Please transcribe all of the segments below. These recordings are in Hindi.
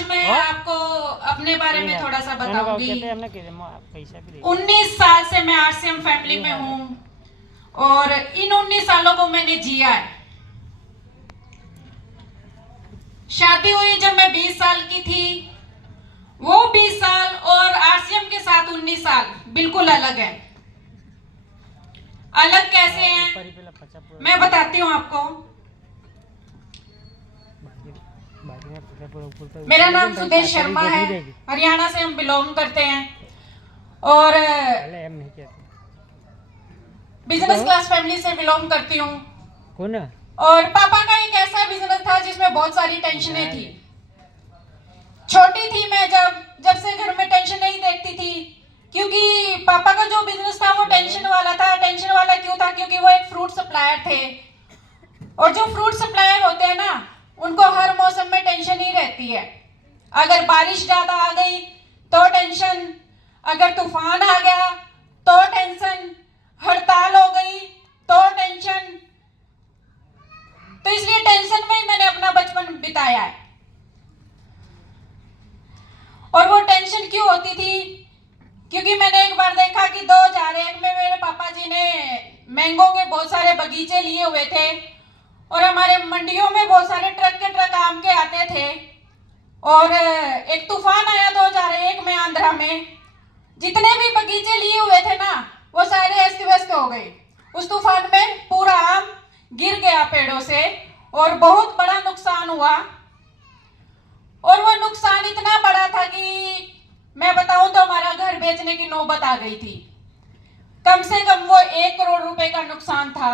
आज मैं आपको अपने बारे में थोड़ा सा बताऊंगी। 19 साल से मैं आरसीएम फैमिली में हूँ और इन 19 सालों को मैंने जिया है। शादी हुई जब मैं 20 साल की थी, वो 20 साल और आरसीएम के साथ 19 साल बिल्कुल अलग है। अलग कैसे हैं मैं बताती हूँ आपको। मेरा नाम सुदेश शर्मा है, हरियाणा से हम बिलोंग करते हैं और बिजनेस क्लास फैमिली से बिलोंग करती हूँ। और पापा का एक ऐसा बिजनेस था जिसमें बहुत सारी टेंशनें थी। छोटी थी मैं जब से घर में टेंशन नहीं देखती थी, क्योंकि पापा का जो बिजनेस था वो टेंशन वाला था। टेंशन वाला क्यों था? क्योंकि वो एक फ्रूट सप्लायर थे और जो फ्रूट सप्लायर होते हैं ना, उनको हर मौसम में टेंशन ही रहती है। अगर बारिश ज्यादा आ गई तो टेंशन, अगर तूफान आ गया तो टेंशन, हड़ताल हो गई तो टेंशन। तो इसलिए टेंशन में ही मैंने अपना बचपन बिताया है। और वो टेंशन क्यों होती थी? क्योंकि मैंने एक बार देखा कि 2001 में मेरे पापा जी ने मैंगो के बहुत सारे बगीचे लिए हुए थे और हमारे मंडियों में बहुत सारे ट्रक के ट्रक आम के आते थे। और एक तूफान आया 2001 में आंध्रा में, जितने भी बगीचे लिए हुए थे ना, वो सारे अस्त व्यस्त हो गए। उस तूफान में पूरा आम गिर गया पेड़ों से और बहुत बड़ा नुकसान हुआ। और वो नुकसान इतना बड़ा था कि मैं बताऊं तो हमारा घर बेचने की नौबत आ गई थी। कम से कम वो 1 करोड़ रुपए का नुकसान था।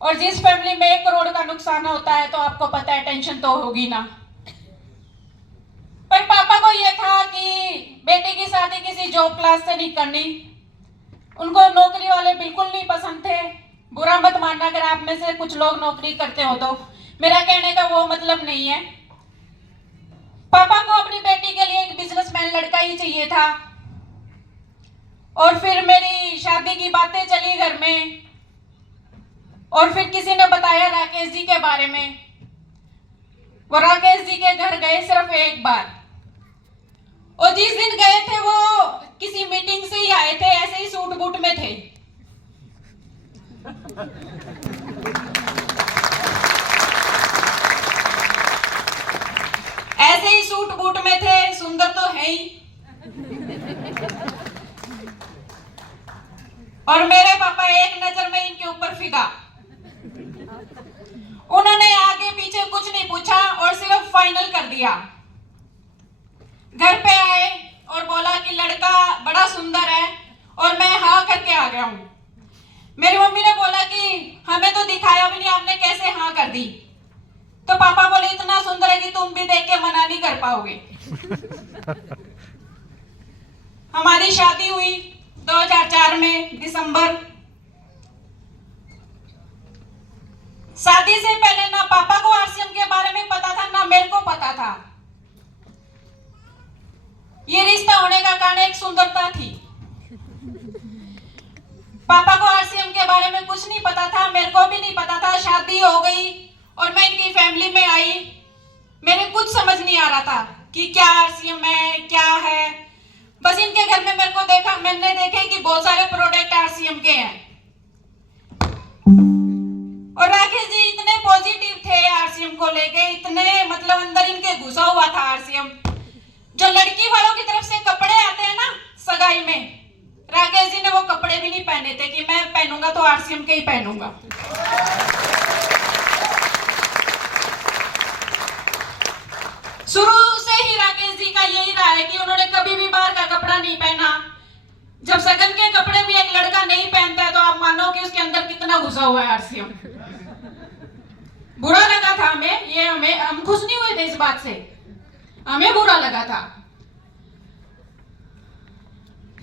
और जिस फैमिली में 1 करोड़ का नुकसान होता है तो आपको पता है टेंशन तो होगी ना। पर पापा को ये था कि बेटे की शादी किसी जॉब क्लास से नहीं करनी। उनको नौकरी वाले बिल्कुल नहीं पसंद थे। बुरा मत मानना अगर आप में से कुछ लोग नौकरी करते हो तो, मेरा कहने का वो मतलब नहीं है। पापा को अपनी बेटी के लिए एक बिजनेसमैन लड़का ही चाहिए था। और फिर मेरी शादी की बातें चली घर में और फिर किसी ने बताया राकेश जी के बारे में। वो राकेश जी के घर गए सिर्फ एक बार, और जिस दिन गए थे वो किसी मीटिंग से ही आए थे, ऐसे ही सूट बूट में थे। ऐसे ही सूट बूट में थे, सुंदर तो है ही। और मेरे पापा एक नजर में इनके ऊपर फिदा। उन्होंने आगे पीछे कुछ नहीं पूछा और सिर्फ फाइनल कर दिया। घर पे आए और बोला कि लड़का बड़ा सुंदर है, और मैं हाँ करके आ गया हूँ। मेरी मम्मी ने बोला कि हमें तो दिखाया भी नहीं, आपने कैसे हाँ कर दी? तो पापा बोले इतना सुंदर है कि तुम भी देख के मना नहीं कर पाओगे। हमारी शादी हुई 2004 में दिसंबर। शादी से पहले ना पापा को आरसीएम के बारे में पता था ना मेरे को पता था। ये रिश्ता होने का कारण एक सुंदरता थी। पापा को आरसीएम के बारे में कुछ नहीं पता था, मेरे को भी नहीं पता था। शादी हो गई और मैं इनकी फैमिली में आई। मेरे कुछ समझ नहीं आ रहा था कि क्या आरसीएम है, क्या है। बस इनके घर में मैंने देखे कि बहुत सारे प्रोडक्ट आरसीएम के हैं। और राकेश जी इतने पॉजिटिव थे आरसीएम को लेके, इतने मतलब अंदर इनके घुसा हुआ था आरसीएम। जो लड़की वालों की तरफ से कपड़े आते हैं ना सगाई में, राकेश जी ने वो कपड़े भी नहीं पहने थे कि मैं पहनूंगा तो आरसीएम के ही पहनूंगा। शुरू से ही राकेश जी का यही रहा है कि उन्होंने कभी भी बाहर का कपड़ा नहीं पहना। जब सगन के कपड़े भी एक लड़का नहीं पहनता है तो आप मानो कि उसके अंदर कितना घुसा हुआ है आरसीएम। बुरा लगा था हमें, हम खुश नहीं हुए थे इस बात से, हमें बुरा लगा था।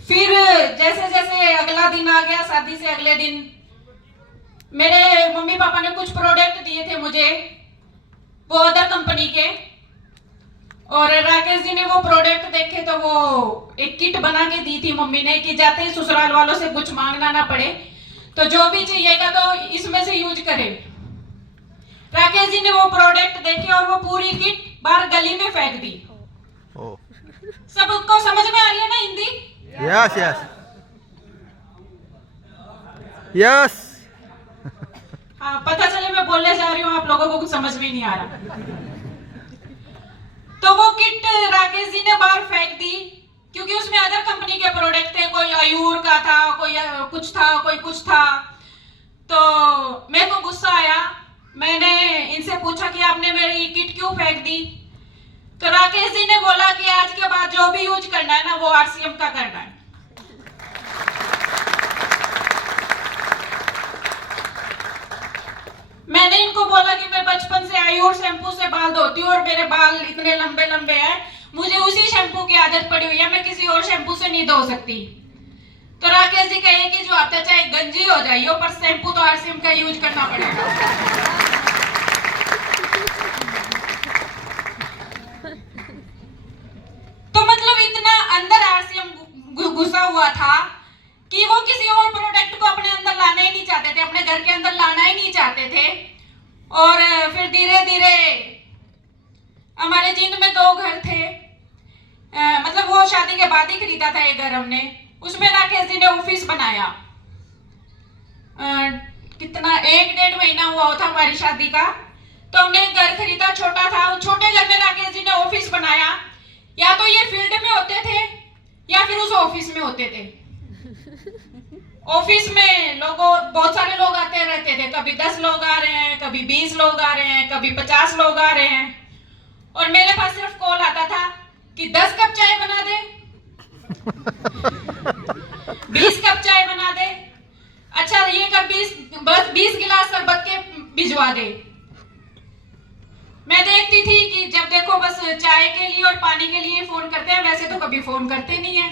फिर जैसे जैसे अगला दिन आ गया, शादी से अगले दिन मेरे मम्मी पापा ने कुछ प्रोडक्ट दिए थे मुझे, वो अदर कंपनी के। और राकेश जी ने वो प्रोडक्ट देखे तो वो एक किट बना के दी थी मम्मी ने कि जाते ही ससुराल वालों से कुछ मांगना ना पड़े, तो जो भी चाहिएगा तो इसमें से यूज करें। राकेश जी ने वो प्रोडक्ट देखे और वो पूरी किट बाहर गली में फेंक दी। ओ सबको समझ में आ रही है ना हिंदी? Yes yes yes. हाँ, पता चले मैं बोलने जा रही हूँ, आप लोगों को कुछ समझ में नहीं आ रहा। तो वो किट राकेश जी ने बाहर फेंक दी, क्योंकि उसमें अदर कंपनी के प्रोडक्ट थे, कोई अयूर का था, कोई कुछ था, कोई कुछ था। तो मेरे को गुस्सा आया, मैंने इनसे पूछा कि आपने मेरी किट क्यों फेंक दी? तो राकेश जी ने बोला कि आज के बाद जो भी यूज करना है ना, वो आरसीएम का करना है। मैंने इनको बोला कि मैं बचपन से आयूर शैम्पू से बाल धोती हूँ और मेरे बाल इतने लंबे लंबे हैं, मुझे उसी शैम्पू की आदत पड़ी हुई है, मैं किसी और शैम्पू से नहीं धो सकती। तो राकेश जी कहे कि जो आता चाहे गंजी हो जाइए, पर शैम्पू तो आरसीएम का यूज करना पड़ेगा। तो मतलब इतना अंदर आरसीएम घुसा हुआ था कि वो किसी और प्रोडक्ट को अपने अंदर लाना ही नहीं चाहते थे, अपने घर के अंदर लाना ही नहीं चाहते थे। और फिर धीरे धीरे हमारे जींद में 2 घर थे, मतलब वो शादी के बाद ही खरीदा था एक घर हमने, उसमें राकेश जी ने ऑफिस बनाया। कितना 1-1.5 महीना हुआ था हमारी शादी का, तो हमने एक घर खरीदा, छोटा था। उस छोटे घर में राकेश जी ने ऑफिस बनाया। या तो ये फील्ड में होते थे या फिर उस ऑफिस में होते थे। ऑफिस में लोगों, बहुत सारे लोग आते रहते थे, कभी 10 लोग आ रहे हैं, कभी 20 लोग आ रहे हैं, कभी 50 लोग आ रहे हैं। और मेरे पास सिर्फ कॉल आता था कि 10 कप चाय बना दे, 20 कप चाय बना दे, अच्छा ये कर 20 गिलास शरबत के भिजवा दे। मैं देखती थी कि जब देखो बस चाय के लिए और पानी के लिए फोन करते हैं, वैसे तो कभी फोन करते नहीं है।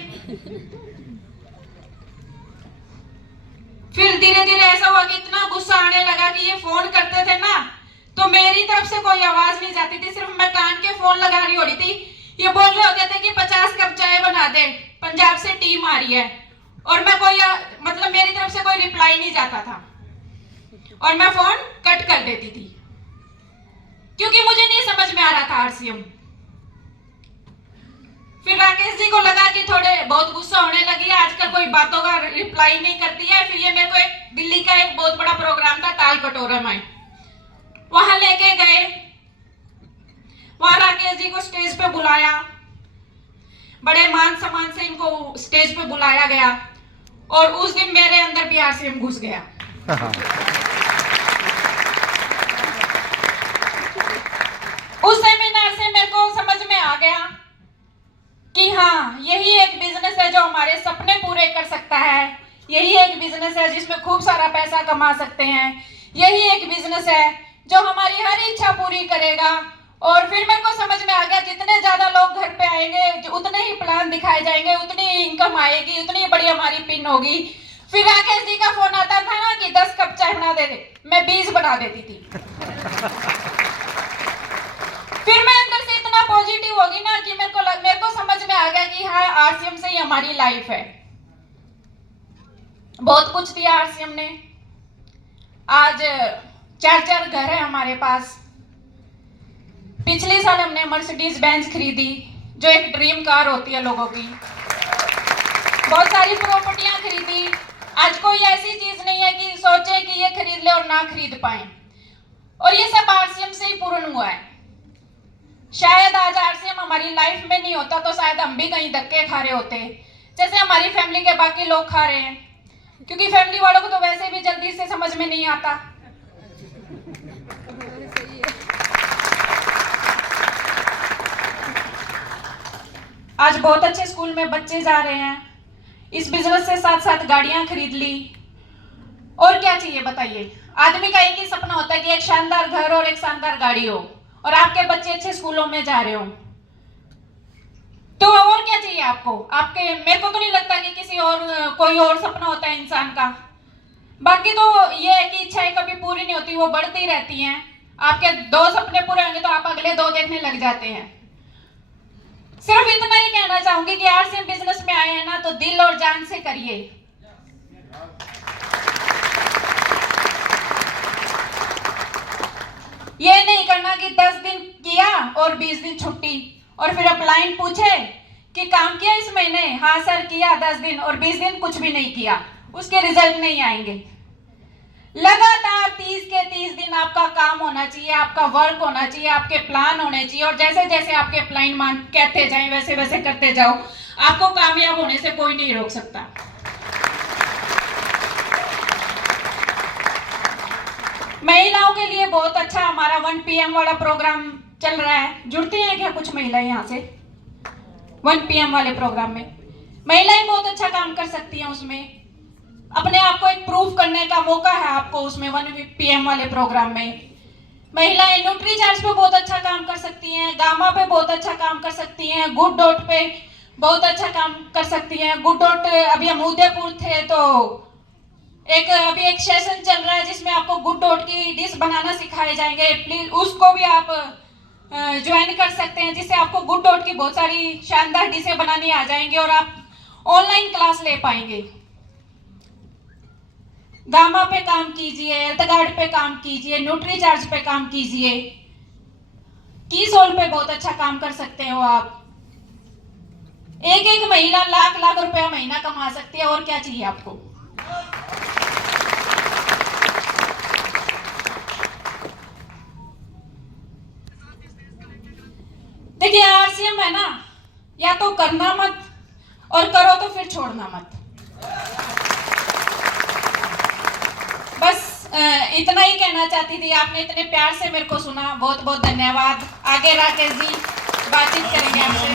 फिर धीरे धीरे ऐसा हुआ कि इतना गुस्सा आने लगा कि ये फोन करते थे ना, तो मेरी तरफ से कोई आवाज नहीं जाती थी, सिर्फ मैं कान के फोन लगा रही हो रही थी। ये बोल रहे होते थे कि 50 कप चाय बना दे, पंजाब से टीम आ रही है, और मैं कोई मतलब मेरी तरफ से कोई रिप्लाई नहीं जाता था और मैं फोन कट कर देती थी, क्योंकि मुझे नहीं समझ में आ रहा था आरसीएम। फिर राकेश जी को लगा कि थोड़े बहुत गुस्सा होने लगी है, आजकल कोई बातों का रिप्लाई नहीं करती है। फिर ये मेरे को एक दिल्ली का एक बहुत बड़ा प्रोग्राम था ताल कटोरा में, वहां लेके गए, वहां राकेश जी को स्टेज पे बुलाया, बड़े मान सम्मान से इनको स्टेज पे बुलाया गया, और उस दिन मेरे अंदर भी आरसीएम घुस गया। उस सेमिनार से मेरे को समझ में आ गया कि हाँ, यही एक बिजनेस है जो हमारे सपने पूरे कर सकता है, यही एक बिजनेस है जिसमें खूब सारा पैसा कमा सकते हैं, यही एक बिजनेस है जो हमारी हर इच्छा पूरी करेगा। और फिर मेरे को समझ में आ गया, जितने ज्यादा लोग घर पे आएंगे, उतने ही प्लान दिखाए जाएंगे, उतनी ही इनकम आएगी, उतनी बड़ी हमारी पिन होगी। फिर राकेश जी का फोन आता था ना कि 10 कप चाय बना दे, मैं 20 बना देती थी। फिर मैं अंदर से इतना पॉजिटिव होगी ना कि मेरे को समझ में आ गया कि हाँ, आरसीएम से ही हमारी लाइफ है। बहुत कुछ दिया आरसीएम ने। आज 4 घर है हमारे पास। पिछले साल हमने मर्सिडीज बेंज खरीदी, जो एक ड्रीम कार होती है लोगों की। बहुत सारी प्रॉपर्टियां खरीदी। आज कोई ऐसी चीज नहीं है कि सोचे कि ये खरीद ले और ना खरीद पाए, और ये सब आरसीएम से ही पूर्ण हुआ है। शायद आज आरसीएम हमारी लाइफ में नहीं होता तो शायद हम भी कहीं धक्के खा रहे होते, जैसे हमारी फैमिली के बाकी लोग खा रहे हैं, क्योंकि फैमिली वालों को तो वैसे भी जल्दी से समझ में नहीं आता। आज बहुत अच्छे स्कूल में बच्चे जा रहे हैं, इस बिजनेस से साथ साथ गाड़ियां खरीद ली, और क्या चाहिए बताइए। आदमी का एक ही सपना होता है कि एक शानदार घर और एक शानदार गाड़ी हो, और आपके बच्चे अच्छे स्कूलों में जा रहे हो, तो और क्या चाहिए आपको? आपके, मेरे को तो नहीं लगता कि किसी और कोई और सपना होता है इंसान का। बाकी तो ये है कि इच्छाएं कभी पूरी नहीं होती, वो बढ़ती रहती हैं। आपके 2 सपने पूरे होंगे तो आप अगले 2 देखने लग जाते हैं। सिर्फ इतना ही कहना चाहूंगी कि आरसीएम बिजनेस में आए हैं ना, तो दिल और जान से करिए। ये नहीं करना कि 10 दिन किया और 20 दिन छुट्टी, और फिर अपलाइन पूछे कि काम किया इस महीने, हाँ सर किया 10 दिन, और 20 दिन कुछ भी नहीं किया, उसके रिजल्ट नहीं आएंगे। लगातार 30 के 30 दिन आपका काम होना चाहिए, आपका वर्क होना चाहिए, आपके प्लान होने चाहिए, और जैसे जैसे आपके प्लान मान कहते जाएं वैसे वैसे करते जाओ, आपको कामयाब होने से कोई नहीं रोक सकता। महिलाओं के लिए बहुत अच्छा हमारा 1 PM वाला प्रोग्राम चल रहा है। जुड़ती हैं क्या कुछ महिलाएं यहाँ से 1 PM वाले प्रोग्राम में? महिलाएं बहुत अच्छा काम कर सकती हैं उसमें, अपने आप को एक प्रूफ करने का मौका है आपको उसमें 1 PM वाले प्रोग्राम में। महिलाएं न्यूट्री चार्ज पे बहुत अच्छा काम कर सकती हैं, गामा पे बहुत अच्छा काम कर सकती हैं, गुड डॉट पे बहुत अच्छा काम कर सकती हैं। गुड डॉट अभी हम उदयपुर थे तो अभी एक सेशन चल रहा है जिसमें आपको गुड डॉट की डिश बनाना सिखाए जाएंगे, प्लीज उसको भी आप ज्वाइन कर सकते हैं, जिससे आपको गुड डॉट की बहुत सारी शानदार डिशें बनानी आ जाएंगी और आप ऑनलाइन क्लास ले पाएंगे। गामा पे काम कीजिए, हेल्थगार्ड पे काम कीजिए, न्यूट्री चार्ज पे काम कीजिए, कीसोल पे बहुत अच्छा काम कर सकते हो आप। एक महिला लाख लाख रुपया महीना कमा सकती है, और क्या चाहिए आपको? देखिए RCM है ना, या तो करना मत, और करो तो फिर छोड़ना मत। बस इतना ही कहना चाहती थी। आपने इतने प्यार से मेरे को सुना, बहुत बहुत धन्यवाद। आगे राकेश जी बातचीत करेंगे आपसे।